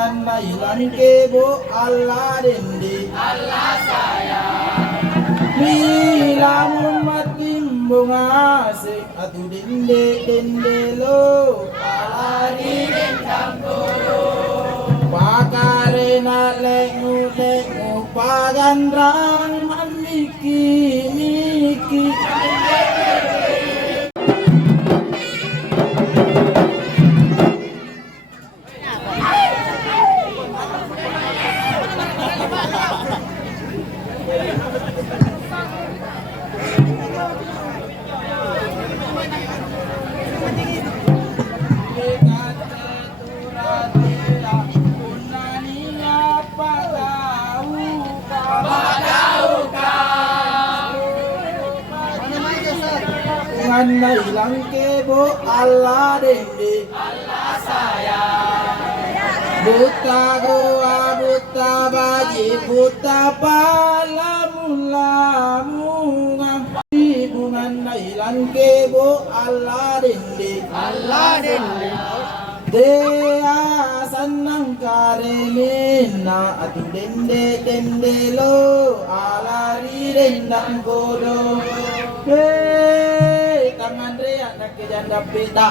bungan na ilang kebo Allah dende Allah sayang Milamun matimbung asik atu dende dende lo alari dendam guru pakare na lengu lengu pagandrang maniki miki na ilang kebo Allah dende Allah sayang buta goa buta baji buta palamun bungan na ilang kebo Allah dende dea sanang karemin na atu dende dende lo alari dendang kodo tangan rea nak janda pita